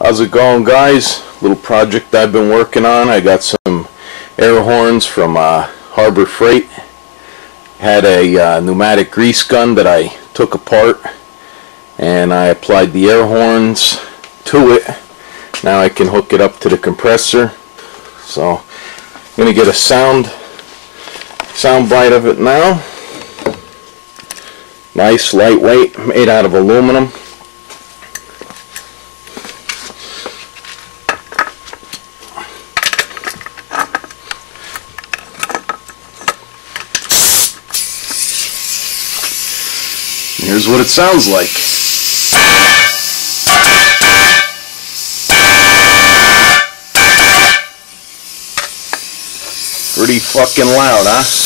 How's it going, guys? Little project I've been working on. I got some air horns from Harbor Freight. Had a pneumatic grease gun that I took apart, and I applied the air horns to it. Now I can hook it up to the compressor. So I'm gonna get a sound bite of it now. Nice, lightweight, made out of aluminum. Here's what it sounds like. Pretty fucking loud, huh?